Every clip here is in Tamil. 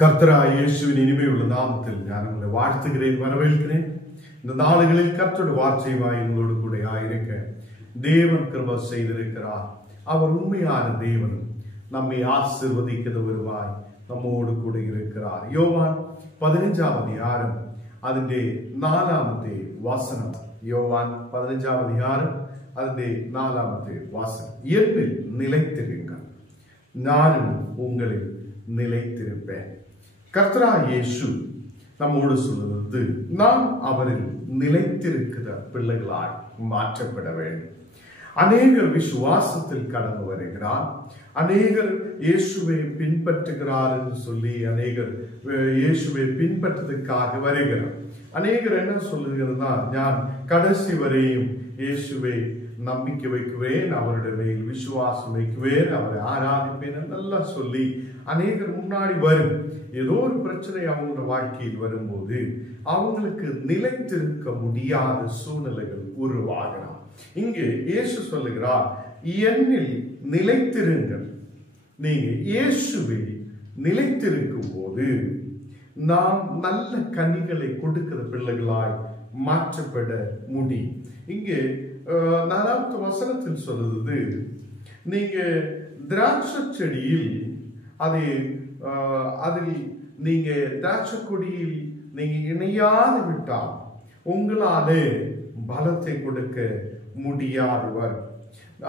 கர்த்தராகிய இயேசுவின் இனிமையுள்ள நாமத்தில் நான் உங்களை வாழ்த்துகிறேன், வரவேற்கிறேன். இந்த நாளுகளில் கர்த்தருடைய வார்த்தையுமாய் உங்களோடு கூட இருக்க தேவன் கிருபை செய்திருக்கிறார். அவர் உண்மையான தேவனும் நம்மை ஆசீர்வதிக்கிறவருமாய் நம்மோடு கூட இருக்கிறார். யோவான் 15ஆம் அதிகாரம் അതിന്റെ 4ാമത്തെ വചനം. யோவான் 15ஆம் அதிகாரம் അതിന്റെ 4ാമത്തെ வசனம். என்னில் நிலைத்திருங்கள், நானும் உங்களில் நிலைத்திருப்பேன். கர்த்தராகிய இயேசு நம்மோடு சொல்லுவது, நாம் அவரில் நிலைத்திருக்கிற பிள்ளைகளாய் மாற்றப்பட வேண்டும். அநேகர் விசுவாசத்தில் கடந்து வருகிறார், அநேகர் இயேசுவை பின்பற்றுகிறார் என்று சொல்லி அநேகர் இயேசுவை பின்பற்றதுக்காக வருகிறார். அநேகர் என்ன சொல்லுகிறதுனா, நான் கடைசி வரையும் இயேசுவை நம்பிக்கை வைக்குவேன், அவருடைய மேல் விசுவாசம் வைக்குவேன், அவரை ஆராதிப்பேன் என்றெல்லாம் சொல்லி அநேகர் முன்னாடி வரும். ஏதோ ஒரு பிரச்சனை அவங்களோட வாழ்க்கையில் வரும்போது அவங்களுக்கு நிலைத்திருக்க முடியாத சூழ்நிலைகள் உருவாகலாம். இங்கே இயேசு சொல்லுகிறார், என்னில் நிலைத்திருங்கள். நீங்க இயேசுவில் நிலைத்திருக்கும் போது நாம் நல்ல கனிகளை கொடுக்கிற பிள்ளைகளாய் மாற்றப்பட முடியும். இங்கே 4வது வசனத்தில் சொல்லுது, நீங்க திராட்சை செடியில் அதில் நீங்க திராட்சை கொடியில் நீங்க இணையாது விட்டால் உங்களாலே பலத்தை கொடுக்க முடியாதவர்.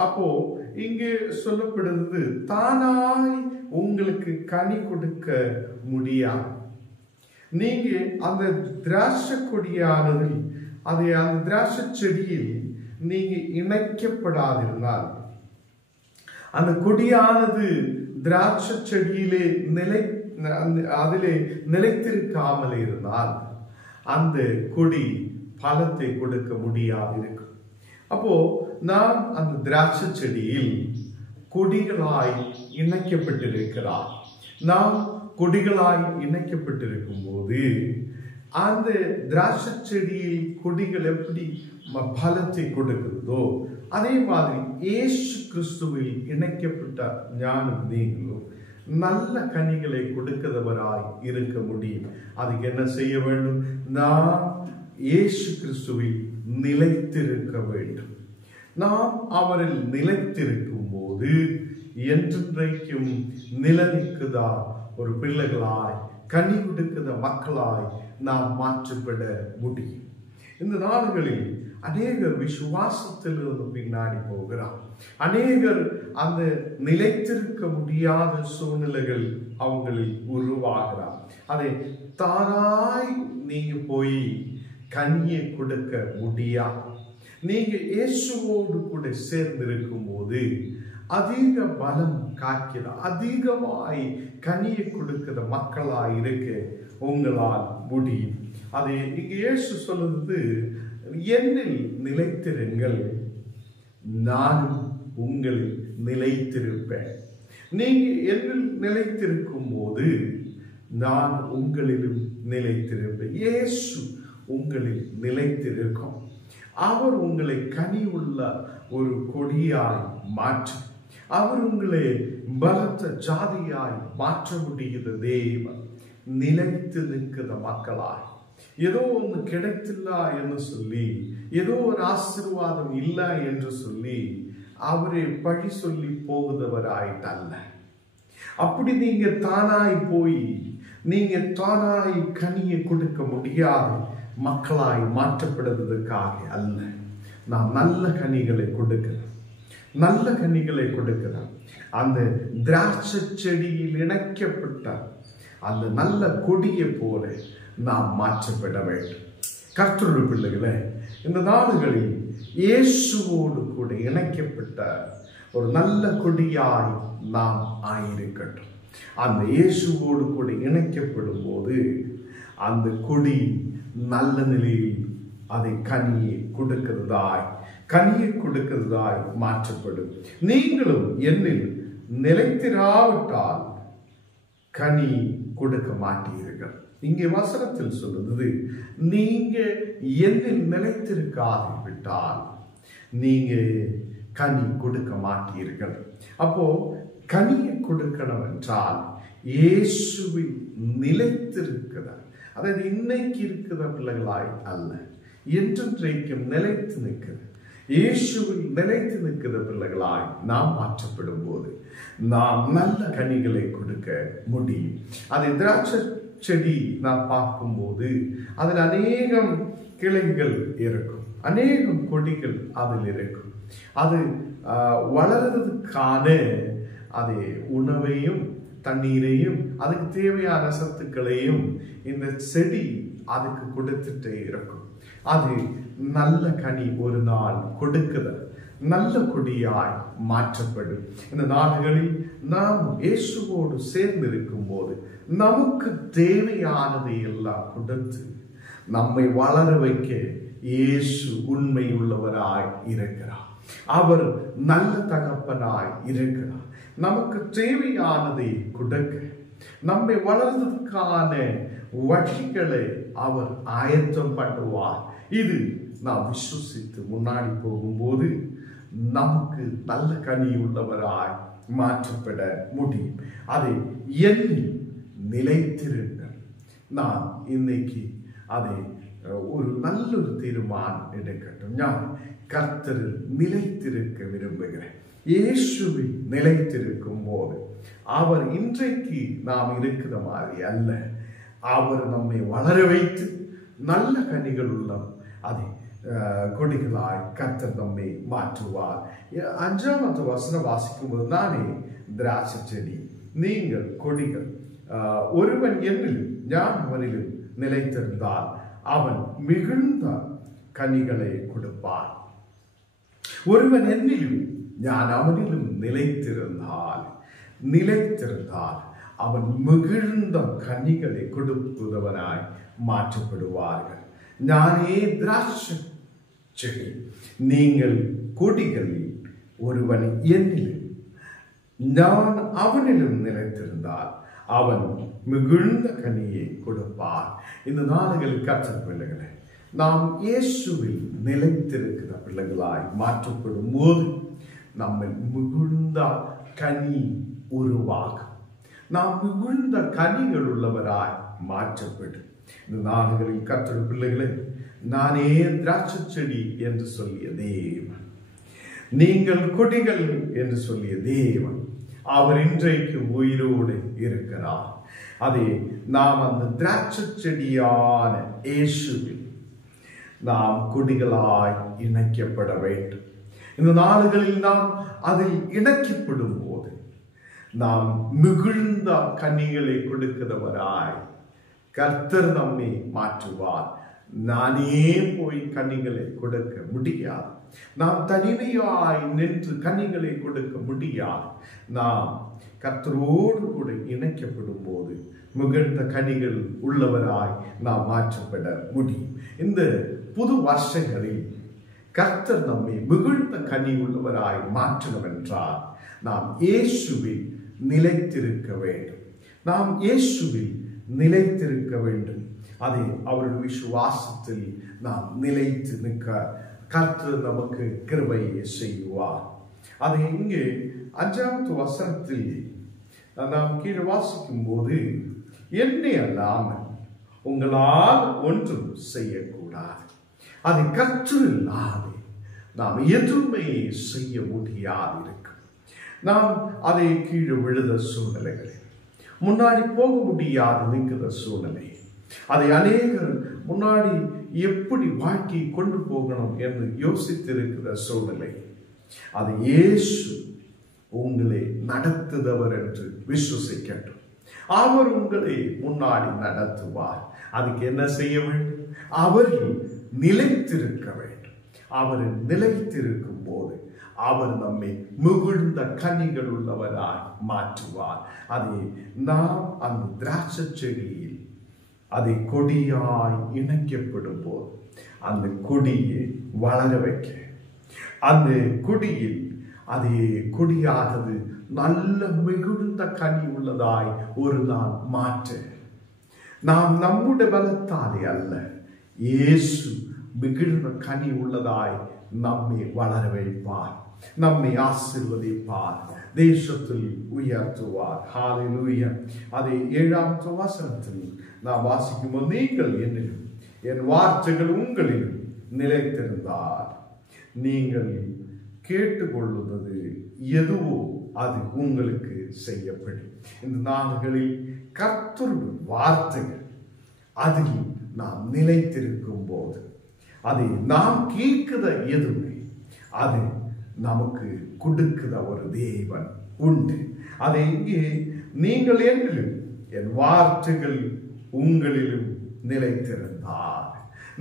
அப்போ இங்கே சொல்லப்படுறது, தானாய் உங்களுக்கு கனி கொடுக்க முடியாது. நீங்க அந்த திராட்சை கொடியானது அந்த திராட்சை செடியில் நீங்க இணைக்கப்படாதிருந்தால், அந்த கொடியானது திராட்சை செடியிலே அதிலே நிலைத்திருக்காமல் இருந்தால் அந்த கொடி பலத்தை கொடுக்க முடியாது இருக்கும். அப்போ நாம் அந்த திராட்சை செடியில் கொடிகளாய் இணைக்கப்பட்டிருக்கிறார். நாம் கொடிகளாய் இணைக்கப்பட்டிருக்கும் போது அந்த திராட்சை செடியில் கொடிகள் எப்படி பலத்தை கொடுக்கிறதோ அதே மாதிரி இயேசு கிறிஸ்துவில் இணைக்கப்பட்ட ஞானம் நீங்களும் நல்ல கனிகளை கொடுக்கிறவராய் இருக்க முடியும். அதுக்கு என்ன செய்ய வேண்டும்? நாம் இயேசு கிறிஸ்துவில் நிலைத்திருக்க வேண்டும். நாம் அவரில் நிலைத்திருக்கும் போது என்றென்றைக்கும் நிலைக்குதா ஒரு பிள்ளைகளாய் கனி கொடுக்கிற மக்களாய் நாம் மாற்றப்பட முடியும். இந்த நாடுகளில் அநேகர் விசுவாசத்திலிருந்து பின்னாடி போகிறார். அநேகர் அந்த நிலைத்திருக்க முடியாத சூழ்நிலைகள் அவங்களில் உருவாகிறார். அதை தானாய் நீங்க போய் கனியை கொடுக்க முடியாது. நீங்க இயேசுவோடு கூட சேர்ந்திருக்கும் போது அதிக பலம் காக்கிற, அதிகமாய் கனியை கொடுக்கிற மக்களாய் இருக்க உங்களால் முடியும். அதை இங்க இயேசு சொல்லுறது, என்னில் நிலைத்திருங்கள், நானும் உங்களில் நிலைத்திருப்பேன். நீங்க என்னில் நிலைத்திருக்கும் போது நான் உங்களிலும் நிலைத்திருப்பேன். இயேசு உங்களில் நிலைத்திருக்கும். அவர் உங்களை கனி உள்ள ஒரு கொடியாய் மாற்றும். அவர் உங்களை பலத்த ஜாதியாய் மாற்ற முடிகிற தேவன். நிலைத்து நிற்கிற மக்களாய், ஏதோ ஒன்று கிடைத்தில்ல என்று சொல்லி, ஏதோ ஒரு ஆசீர்வாதம் இல்லை என்று சொல்லி அவரை பழி சொல்லி போகுதவராயிட்டல்ல. அப்படி நீங்க தானாய் போய் நீங்க தானாய் கனியை கொடுக்க முடியாது மக்களாய் மாற்றப்படுவதற்காக அல்ல. நாம் நல்ல கனிகளை கொடுக்கிறோம், நல்ல கனிகளை கொடுக்கிறோம். அந்த திராட்சை செடியில் இணைக்கப்பட்ட அந்த நல்ல கொடியை போல நாம் மாற்றப்பட வேண்டும். கர்த்தருடைய பிள்ளைகளே, இந்த நாடுகளில் இயேசுவோடு கூட இணைக்கப்பட்ட ஒரு நல்ல கொடியாய் நாம் ஆயிருக்கட்டும். அந்த இயேசுவோடு கூட இணைக்கப்படும் போது அந்த கொடி நல்ல நிலையில் அதை கனியை கொடுக்கிறதாய் மாற்றப்படும். நீங்களும் என்னில் நிலைத்திராவிட்டால் கனி கொடுக்க மாட்டீர்கள். இங்கே வசனத்தில் சொல்லுது, நீங்க என்னில் நிலைத்திருக்காவிட்டால் நீங்க கனி கொடுக்க மாட்டீர்கள். அப்போ கனியை கொடுக்கணும் என்றால் இயேசுவில் நிலைத்திருக்கிறார். அதாவது இன்னைக்கு இருக்கிற பிள்ளைகளாய் அல்ல, என்றென்றைக்கும் நிலைத்து நிற்கிற இயேசுவில் நிலைத்து நிற்கிற பிள்ளைகளாய் நாம் மாற்றப்படும் போது நாம் நல்ல கனிகளை கொடுக்க முடியும். அதை திராட்சை செடி நாம் பார்க்கும்போது அதில் அநேகம் கிளைகள் இருக்கும், அநேகம் கொடிகள் அதில் இருக்கும். அது வளர்றதுக்கான அதே உணவையும் தண்ணீரையும் அதுக்கு தேவையான சத்துக்களையும் இந்த செடி அதுக்கு கொடுத்துட்டே இருக்கும். அது நல்ல கனி ஒரு நாள் கொடுக்குத நல்ல கொடியாய் மாற்றப்படும். இந்த நாடுகளில் நாம் இயேசுவோடு சேர்ந்து இருக்கும் போது நமக்கு தேவையானதை எல்லாம் கொடுத்து நம்மை வளர வைக்க இயேசு உண்மை உள்ளவராய் இருக்கிறார். அவர் நல்ல தகப்பனாய் இருக்கிறார். நமக்கு தேவையானதை கொடுக்க, நம்மை வளர்வதற்கான வழிகளை அவர் ஆயத்தம் பண்ணுவார். இது நாம் விசுவசித்து முன்னாடி போகும்போது நமக்கு நல்ல கனி உள்ளவராய் மாற்றப்பட முடியும். அதை எண்ணி நிலைத்திருங்கள். நான் இன்னைக்கு அதை ஒரு நல்ல ஒரு தீர்மானம் எடுக்கட்டும். நான் கர்த்தரில் நிலைத்திருக்க விரும்புகிறேன். இயேசுவில் நிலைத்திருக்கும் போது அவர் இன்றைக்கு நாம் இருக்கிற மாதிரி அல்ல, அவர் நம்மை வளர வைத்து நல்ல கனிகள் உள்ள அதை கொடிகளாய் கர்த்தர் நம்மை மாற்றுவார். 5வது வசனம் வாசிக்கும் போது, நானே திராட்சை செடி, நீங்கள் கொடிகள். ஒருவன் என்னிலும் நான் அவனிலும் நிலைத்திருந்தால் அவன் மிகுந்த கனிகளை கொடுப்பான். ஒருவன் என்னிலும் நான் அவனிலும் நிலைத்திருந்தால் அவன் மிகுந்த கனிகளை கொடுப்பதவனாய் மாற்றப்படுவார்கள். நானே திராட்சை செடி, நீங்கள் கொடிகளில். ஒருவன் என்னிலும் நான் அவனிலும் நிலைத்திருந்தால் அவன் மிகுந்த கனியை கொடுப்பார். இந்த நாடுகளில் கர்த்தர் பிள்ளைகளை நாம் இயேசுவில் நிலைத்திருக்கிற பிள்ளைகளாய் மாற்றப்படும் போது நம்ம மிகுந்த கனி உருவாகும். நாம் மிகுந்த கனிகள் உள்ளவராய் மாற்றப்படும். இந்த நாடுகளில் கர்த்தர் பிள்ளைகளை, நானே திராட்சை செடி என்று சொல்லிய தேவன், நீங்கள் கொடிகள் என்று சொல்லிய தேவன், அவர் இன்றைக்கு உயிரோடு இருக்கிறார். அதே நாம் அந்த திராட்சை செடியான இயேசுவில் நாம் கொடிகளாய் இணைக்கப்பட வேண்டும். இந்த நாடுகளில் நாம் அதில் இணைக்கப்படும் போது நாம் மிகுந்த கனிகளை கொடுக்கிறவராய் கர்த்தர் நம்மை மாற்றுவார். நானே போய் கனிகளை கொடுக்க முடியாது. நாம் தனிமையாய் நின்று கனிகளை கொடுக்க முடியாது. நாம் கர்த்தரோடு கூட இணைக்கப்படும் போது மிகுந்த கனிகள் உள்ளவராய் நாம் மாற்றப்பட முடியும். இந்த புது வருஷங்களில் கர்த்தர் நம்மை மிகுந்த கனி உள்ளவராய் மாற்றணும் என்றால் நாம் இயேசுவில் நிலைத்திருக்க வேண்டும். நாம் இயேசுவில் நிலைத்திருக்க வேண்டும். அதை அவருடைய விசுவாசத்தில் நாம் நிலைத்து நிற்க கர்த்தர் நமக்கு கிருபையை செய்வார். அதை இங்கே 5வது வசனத்தில் நாம் கீழே வாசிக்கும் போது, என்னை அல்லாமல் உங்களால் ஒன்றும் செய்யக்கூடாது, அதை கர்த்தர் இல்லாது நாம் எதுவுமே செய்ய முடியாது இருக்கு. நாம் அதை கீழே விழுத சூழ்நிலைகளில் முன்னாடி போக முடியாது நிற்கிற சூழ்நிலை, அதை அநேகர் முன்னாடி எப்படி வாழ்க்கை கொண்டு போகணும் என்று யோசித்திருக்கிற சூழ்நிலை, அதை இயேசு உங்களை நடத்துதவர் என்று விசுவசிக்கட்டும். அவர் உங்களை முன்னாடி நடத்துவார். அதுக்கு என்ன செய்ய வேண்டும்? அவரில் நிலைத்திருக்க வேண்டும். அவர் நிலைத்திருக்கும் போது அவர் நம்மை மிகுந்த கனிகள் உள்ளவராய் மாற்றுவார். அதை நாம் அந்த திராட்சை செடியில் அதை கொடியாய் இணைக்கப்படும் போது அந்த கொடியை வளர வைக்க, அந்த கொடியில் அதே கொடியானது நல்ல மிகுந்த கனி உள்ளதாய் ஒரு நாள் மாற்ற, நாம் நம்முடைய பலத்தாலே அல்ல, இயேசு மிகுந்த கனி உள்ளதாய் நம்மை வளர வைப்பார், நம்மை ஆசீர்வதிப்பார், தேசத்தில் உயர்த்துவார். ஹalleluya. அதை 7ஆம் வசனத்தில் நாம் வாசிக்கும்போது, நீங்கள் என்னிலும் என் வார்த்தைகள் உங்களிலும் நிலைத்திருந்தால் நீங்கள் கேட்டுக்கொள்வது எதுவோ அது உங்களுக்கு செய்யப்படும். இந்த நாள்களில் கர்த்தருடைய வார்த்தைகள் அதில் நாம் நிலைத்திருக்கும் போது, அதை நாம் கேட்கிற எதுவுமே அது நமக்கு கொடுக்கிற ஒரு தேவன் உண்டு. அதை இங்கே நீங்கள் என்னிலும் என் வார்த்தைகள் உங்களிலும் நிலைத்திருந்தார்.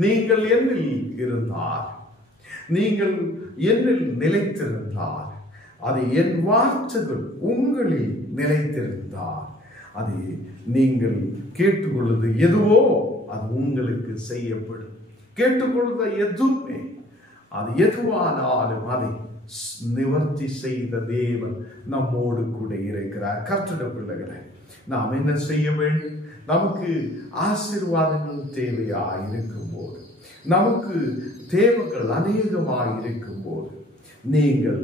நீங்கள் என்னில் இருந்தார், நீங்கள் என்னில் நிலைத்திருந்தார், அது என் வார்த்தைகள் உங்களில் நிலைத்திருந்தார், அதை நீங்கள் கேட்டுக்கொள்வது எதுவோ அது உங்களுக்கு செய்யப்படும். கேட்டுக்கொள்வது எதுவுமே, அது எதுவானாலும் அதை நிவர்த்தி செய்த தேவன் நம்மோடு கூட இருக்கிறார். கர்த்தருடைய பிள்ளைகளை நாம் என்ன செய்ய வேண்டும்? நமக்கு ஆசீர்வாதங்கள் தேவையாய் இருக்கும் போது, நமக்கு தேவைகள் அநேகமாய் இருக்கும் போது, நீங்கள்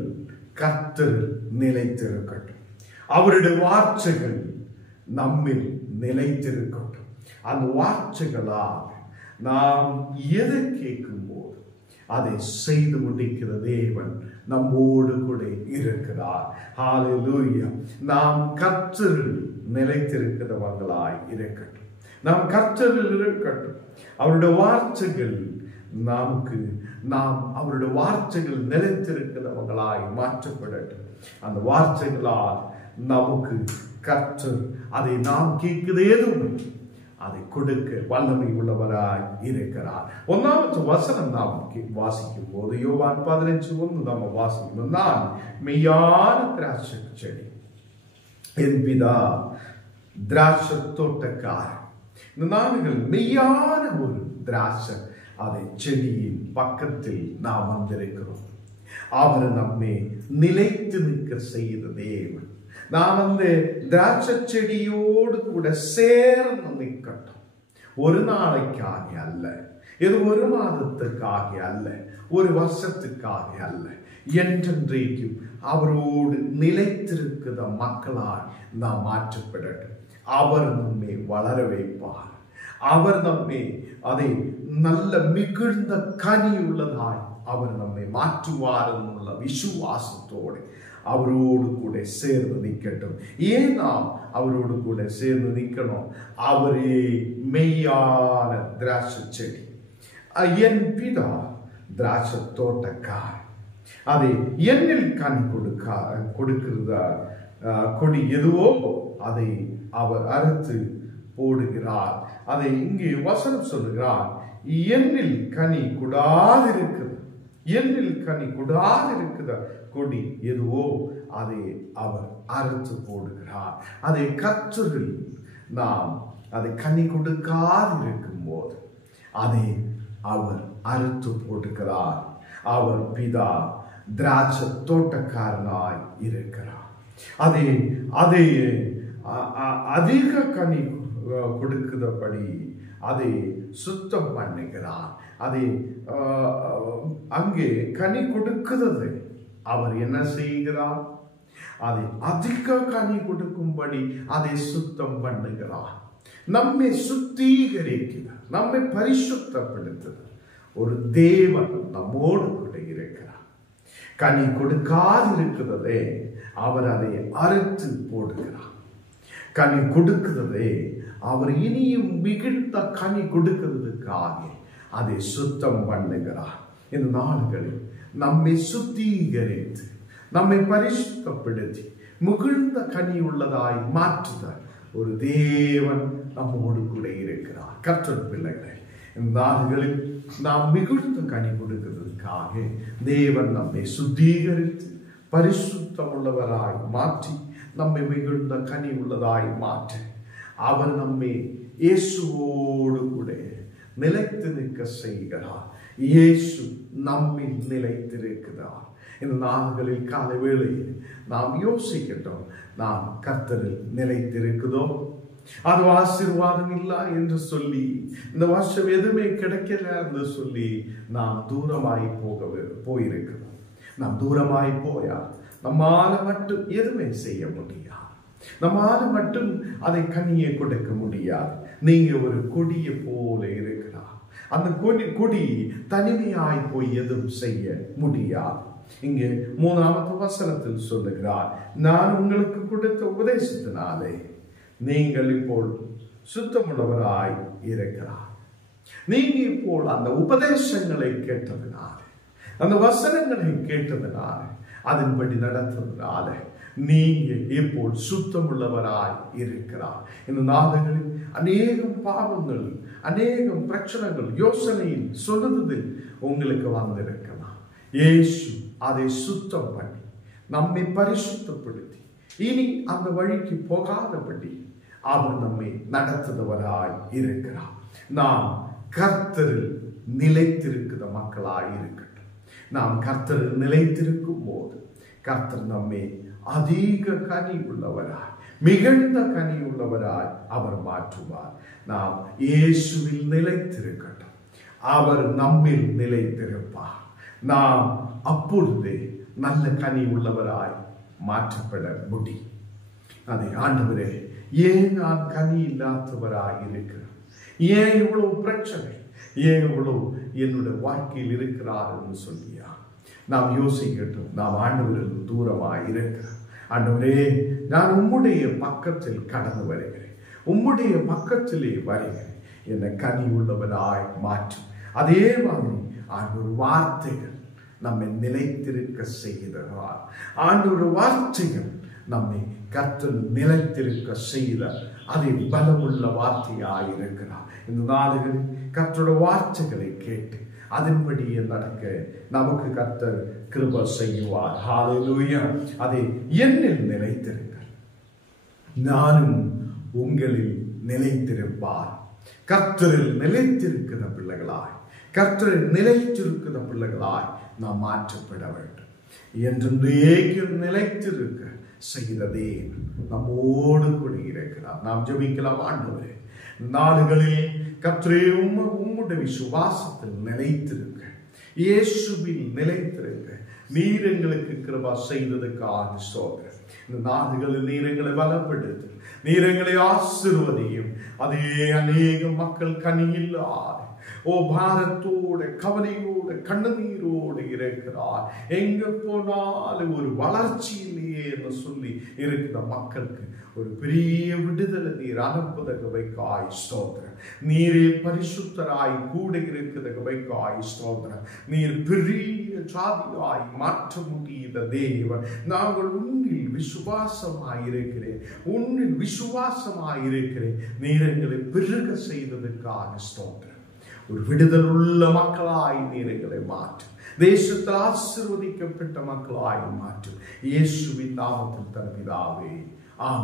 கர்த்தர் நிலைத்திருக்கட்டும், அவருடைய வார்த்தைகள் நம்மில் நிலைத்திருக்கட்டும். அந்த வார்த்தைகளால் நாம் எதை கேட்கும் போது அதை செய்து முடிக்கிற தேவன் நம்மோடு கூட இருக்கிறார். ஹalleluya. நாம் கர்த்தரில் நிலைத்திருக்கிறவர்களாய் இருக்கட்டும், நாம் கர்த்தரில் இருக்கட்டும். அவருடைய வார்த்தைகள் நமக்கு, நாம் அவருடைய வார்த்தைகள் நிலைத்திருக்கிறவர்களாய் மாற்றப்படட்டும். அந்த வார்த்தைகளால் நமக்கு கர்த்தர் அதை நாம் கேட்கிறது எதுவும் அதை கொடுக்க வல்லமை உள்ளவராய் இருக்கிறார். 1வது வசனம் நாம் வாசிக்கும் போது, யோவான் 15:1 நாம் வாசிக்கும், நான் மெய்யான திராட்சை செடி, என் பிதா திராட்சை தோட்டக்காரர். இந்த நாங்கள் மெய்யான ஒரு திராட்சை அதை செடியின் பக்கத்தில் நாம் வந்திருக்கிறோம். அவர் நம்மை நிலைத்து நிற்க செய்த தேவன். நாம் அந்த திராட்சை செடியோடு கூட சேர்ந்து நிற்கட்டும். ஒரு நாளைக்காக அல்ல, இது ஒரு மாதத்துக்காக அல்ல, ஒரு வருஷத்துக்காக அல்ல, என்றென்றைக்கும் அவரோடு நிலைத்திருக்கிற மக்களால் நாம் மாற்றப்படட்டும். அவர் நம்மை வளர வைப்பார். அவர் நம்மை அதை நல்ல மிகுந்த கனி உள்ளதாய் அவர் நம்மை மாற்றுவார் என்ற விசுவாசத்தோடு அவரோடு கூட சேர்ந்து நிற்கட்டும். ஏன் நாம் அவரோடு கூட சேர்ந்து நிற்கணும்? அவரே மெய்யான திராட்சை செடி, என் பிதா திராட்சை தோட்டக்காரர். அதை என்னில் கனி கொடுக்கிறத கொடி எதுவோ அதை அவர் அறுத்து போடுகிறார். அதை இங்கே வசனம் சொல்லுகிறார், என்னில் கனி கொடாதிருக்கிறது, என்னில் கனி கொடாதிருக்கிற கொடி எதுவோ அதை அவர் அறுத்து போடுகிறார். அதை கர்த்தரில் நாம் அதை கனி கொடுக்காதிருக்கும் போது அதை அவர் அறுத்து போடுகிறார். அவர் பிதா திராட்சை தோட்டக்காரனாய் இருக்கிறார். அதை அதை அதிக கனி கொடுக்கிறபடி அதை சுத்தம் பண்ணுகிறார். அதை அங்கே கனி கொடுக்கிறது அவர் என்ன செய்கிறார்? அதை அதிக கனி கொடுக்கும்படி அதை சுத்தம் பண்ணுகிறார். நம்மை சுத்திகரிக்கிறார், நம்மை பரிசுத்தப்படுத்துகிறார். ஒரு தேவன் நம்மோடு கூட இருக்கிறார். கனி கொடுக்காதிருக்கிறதே அவர் அதை அறுத்து போடுகிறார். கனி கொடுக்கிறதே அவர் இனியும் மிகுந்த கனி கொடுக்கிறதுக்காக அதை சுத்தம் பண்ணுகிறார். இந்த நாடுகளில் நம்மை சுத்திகரித்து நம்மை பரிசுத்தப்படுத்தி மிகுந்த கனி உள்ளதாய் மாற்றுதார் ஒரு தேவன் நம்மோடு கூட இருக்கிறார். கர்த்தர் பிள்ளைகளை, இந்த நாடுகளில் நாம் மிகுந்த கனி கொடுக்கிறதுக்காக தேவன் நம்மை சுத்திகரித்து பரிசுத்தம் உள்ளவராய் மாற்றி நம்மை மிகுந்த கனி உள்ளதாய் மாற்ற அவர் நம்மை இயேசுவோடு கூட நிலைத்து நிற்க செய்கிறார். இயேசு நம்மில் நிலைத்திருக்கிறார். இந்த நாள்களில் காலை வேளையில் நாம் யோசிக்கட்டும், நாம் கர்த்தரில் நிலைத்திருக்கிறதோ? அது ஆசீர்வாதம் இல்லை என்று சொல்லி, இந்த வருஷம் எதுவுமே கிடைக்கல என்று சொல்லி நாம் தூரமாய் போயிருக்கிறோம். நாம் தூரமாய் போயா நம்மால மட்டும் எதுவுமே செய்ய முடியாது. நம்மால மட்டும் அதை கனியை கொடுக்க முடியாது. நீங்க ஒரு கொடியை போல இருக்கிறார். அந்த கொடி தனிமையாய் போய் எதுவும் செய்ய முடியாது. இங்கே 3வது வசனத்தில் சொல்லுகிறார், நான் உங்களுக்கு கொடுத்த உபதேசத்தினாலே நீங்கள் இப்போ சுத்தமுள்ளவராய் இருக்கிறார். நீங்க இப்போ அந்த உபதேசங்களை கேட்டதுனால, அந்த வசனங்களை கேட்டதுனால, அதன்படி நடத்ததுனால நீங்க இப்போ சுத்தமுள்ளவராய் இருக்கிறார். இந்த நாடுகளில் அநேகம் பாவங்கள், அநேகம் பிரச்சனைகள் யோசனையில் சொல்லுவதில் உங்களுக்கு வந்திருக்கலாம். இயேசு அதை சுத்தம் பண்ணி நம்மை பரிசுத்தப்படுத்தி இனி அந்த வழிக்கு போகாதபடி அவர் நம்மை நடத்துபவராய் இருக்கிறார். நாம் கர்த்தரில் நிலைத்திருக்கிற மக்களாய் இருக்கட்டும். நாம் கர்த்தரில் நிலைத்திருக்கும் போது கர்த்தர் நம்மை அதிக கனி உள்ளவராய், மிகுந்த கனி உள்ளவராய் அவர் மாற்றுவார். நாம் இயேசுவில் நிலைத்திருக்கட்டும். அவர் நம்மில் நிலைத்திருப்பார். நாம் அப்பொழுதே நல்ல கனி உள்ளவராய் மாற்றப்பட முடியும். அதை ஆண்டவரே, ஏன் நான் கனி இல்லாதவராய் இருக்கிறேன்? ஏன் இவ்வளவு பிரச்சனை? ஏன் இவ்வளவு என்னுடைய வாழ்க்கையில் இருக்கிறார் என்று சொல்லியா நாம் யோசிக்கட்டும். நாம் ஆண்டவரில் தூரமாய் இருக்கிறோம். ஆண்டவரே, நான் உம்முடைய பக்கத்தில் கடந்து வருகிறேன், உம்முடைய பக்கத்திலே வருகிறேன், என்னை கனி உள்ளவராய் மாற்றும். அதே மாதிரி ஆண்டவர் வார்த்தைகள் நம்மை நிலைத்திருக்க செய்கிறார். ஆண்டவர் வார்த்தைகள் நம்மை கர்த்தர் நிலைத்திருக்க செய்த அதை பலமுள்ள வார்த்தையாய் இருக்கிறார். இந்த நாடுகளில் கர்த்தருடைய வார்த்தைகளை கேட்டு அதன்படியே நடக்க நமக்கு கர்த்தர் கிருபை செய்வார். ஹல்லேலூயா. அதை என்னில் நிலைத்திருங்கள், நானும் உங்களில் நிலைத்திருப்பார். கர்த்தரில் நிலைத்திருக்கிற பிள்ளைகளாய், கர்த்தரில் நிலைத்திருக்கிற பிள்ளைகளாய் நாம் மாற்றப்பட வேண்டும். என்றென்றைக்கும் நிலைத்திருக்க செய்த தேவன் நம்மோடு கூட இருக்கிறார். நாம் ஜெபிக்கலாம். ஆண்டவரே, நாடுகளில் கர்த்தரே உம்முடைய விசுவாசத்தில் நிலைத்திருக்க, இயேசுவில் நிலைத்திருக்க நீர் எங்களுக்கு கிருபை செய்ததுக்காக ஸ்தோத்திரம். இந்த நாடுகளில் நீர் எங்களை பலப்படுத்து, நீர் எங்களை ஆசீர்வதியும். அதே அநேக மக்கள் கனியில்லாத பாரத்தோட, கவலையோட, கண்ணீரோடு இருக்கிறார். எங்க போனாலும் ஒரு வளர்ச்சி இல்லையே என்று சொல்லி இருக்கிற மக்களுக்கு ஒரு பெரிய விடுதலை நீர் அனுப்புதற்கு வைக்காய் ஸ்தோத்திரம். நீரே பரிசுத்தராய் கூட இருக்கிறதுக்கு வைக்காய் ஸ்தோத்திரம். நீர் பெரிய ஜாதியாய் மாற்ற முடியாத தேவன். நாங்கள் உன்னில் விசுவாசமாய் இருக்கிறேன், உன்னில் விசுவாசமாய் இருக்கிறேன். நீர் எங்களை பெருக செய்ததற்காக ஸ்தோத்திரம். ஒரு விடுதல் உள்ள மக்களாய் நீர் எங்களை மாற்றும். தேசத்தில் ஆசீர்வதிக்கப்பட்ட மக்களாய் மாற்றும். இயேசுவின் நாமத்தில் தருகிறாவே. ஆமென்.